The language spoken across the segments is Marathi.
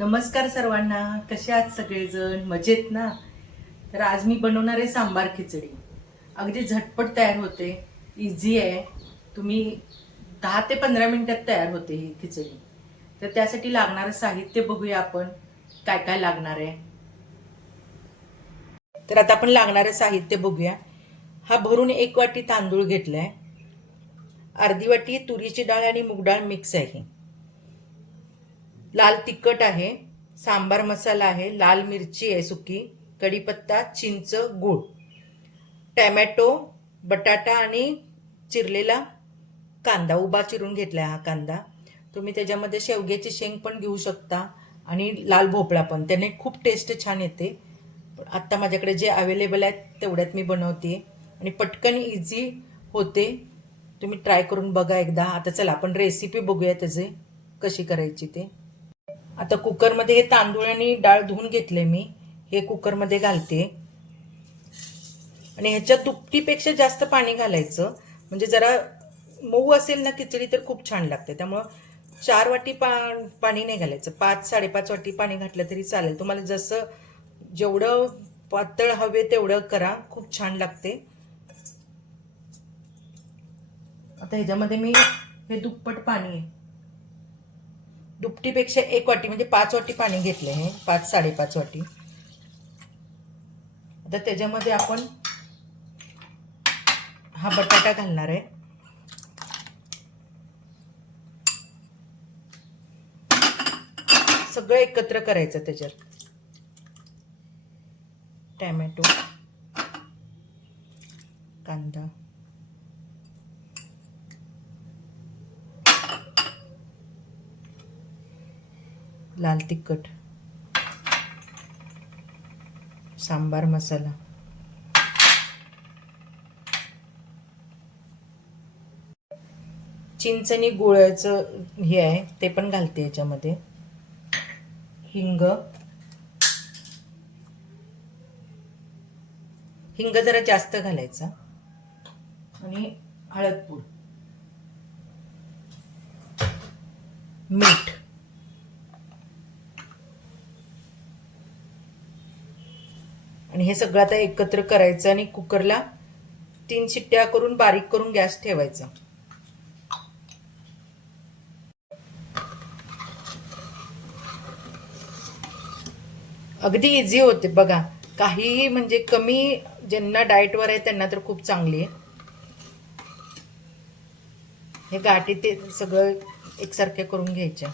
नमस्कार सर्वांना, कसे आहात सगळेजण? मजेत ना? तर आज मी बनवणार आहे सांबार खिचडी. अगदी झटपट तयार होते, इझी आहे. तुम्ही 10 ते 15 मिनिटात तयार होते ही खिचडी. तर त्यासाठी लागणारं साहित्य बघूया आपण काय काय लागणार आहे. तर आता आपण लागणारं साहित्य बघूया. हा भरून 1 वाटी तांदूळ घेतलाय, अर्धी वाटी तुरीची डाळ आणि मूग डाळ मिक्स आहे, लाल तिखट आहे, सांबार मसाला आहे, लाल मिरची आहे सुकी, कढीपत्ता, चिंच, गूळ, टॅमॅटो, बटाटा आणि चिरलेला कांदा, उभा चिरून घेतलाय हा कांदा. तुम्ही त्याच्यामध्ये शेवग्याची शेंग पण घेऊ शकता आणि लाल भोपळा पण, त्याने खूप टेस्ट छान येते. पण आत्ता माझ्याकडे जे अवेलेबल आहेत तेवढ्यात मी बनवते आणि पटकन इझी होते. तुम्ही ट्राय करून बघा एकदा. आता चला आपण रेसिपी बघूया त्याचे कशी करायची ते. आता कुकरमध्ये हे तांदूळ आणि डाळ धुवून घेतले मी, हे कुकरमध्ये घालते आणि ह्याच्यात दुपटीपेक्षा जास्त पाणी घालायचं, म्हणजे जरा मऊ असेल ना खिचडी तर खूप छान लागते. त्यामुळं 4 वाटी पाणी नाही घालायचं, 5-5.5 वाटी पाणी घातलं तरी चालेल. तुम्हाला जसं जेवढं पातळ हवे तेवढं करा, खूप छान लागते. आता ह्याच्यामध्ये मी हे दुप्पट पाणी आहे, दुपटीपेक्षा 1 वाटी म्हणजे 5 वाटी पाणी घेतले, हे 5-5.5 वाटी. आता त्याच्यामध्ये आपण हा बटाटा घालणार आहे, सगळं एकत्र करायचं. त्याच्यात टॅमॅटो, कांदा, लाल तिखट, सांबार मसाला, चिंच आणि गुळाचं हे आहे ते पण घालते याच्यामध्ये, हिंग, हिंग जरा जास्त घालायचा, आणि हळदपूड, मीठ, आणि हे सगळं आता एकत्र करायचं आणि कुकरला 3 शिट्ट्या करून बारीक करून गॅस ठेवायचा. अगदी इझी होते बघा, काही म्हणजे कमी, ज्यांना डाएटवर आहे त्यांना तर खूप चांगली आहे. हे गाठी ते सगळं एकसारखे करून घ्यायच्या.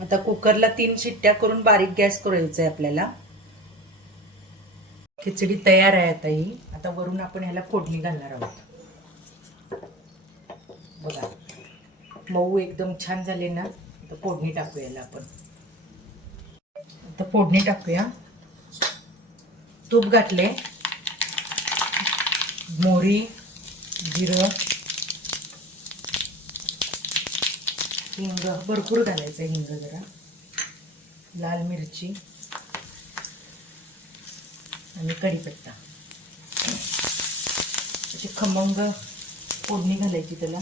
आता कुकरला 3 शिट्ट्या करून बारीक गॅस करायचा आहे आपल्याला. खिचडी तयार आहे आता ही. आता वरून आपण ह्याला फोडणी घालणार आहोत. बघा मऊ एकदम छान झाले ना. आता फोडणी टाकूया याला आपण. आता फोडणी टाकूया. तूप घातले, मोहरी, जिरं, हिंग भरपूर घालायचं, हिंग जरा, लाल मिरची आणि कढीपत्ता, अशी खमंग फोडणी घालायची त्याला.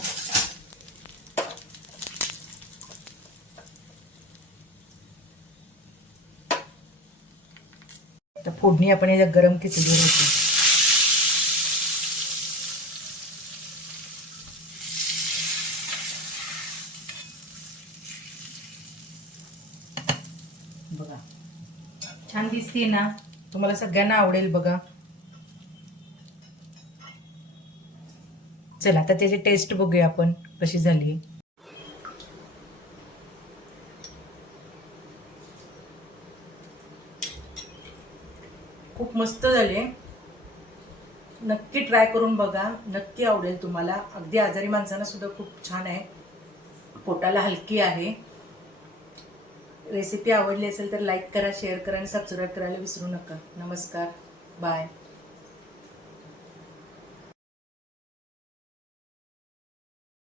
तर फोडणी आपण याच्या गरम खिचडी होती. बघा छान दिसते ना, तुम्हाला सगळ्यांना आवडेल बघा. चला आता त्याची टेस्ट बघूया आपण कशी झाली. खूप मस्त झाले, नक्की ट्राय करून बघा, नक्की आवडेल तुम्हाला. अगदी आजारी माणसांना सुद्धा खूप छान आहे, पोटाला हलकी आहे. रेसिपी आवडली असेल तर लाईक करा, शेअर करा आणि सबस्क्राईब करायला विसरू नका. नमस्कार, बाय.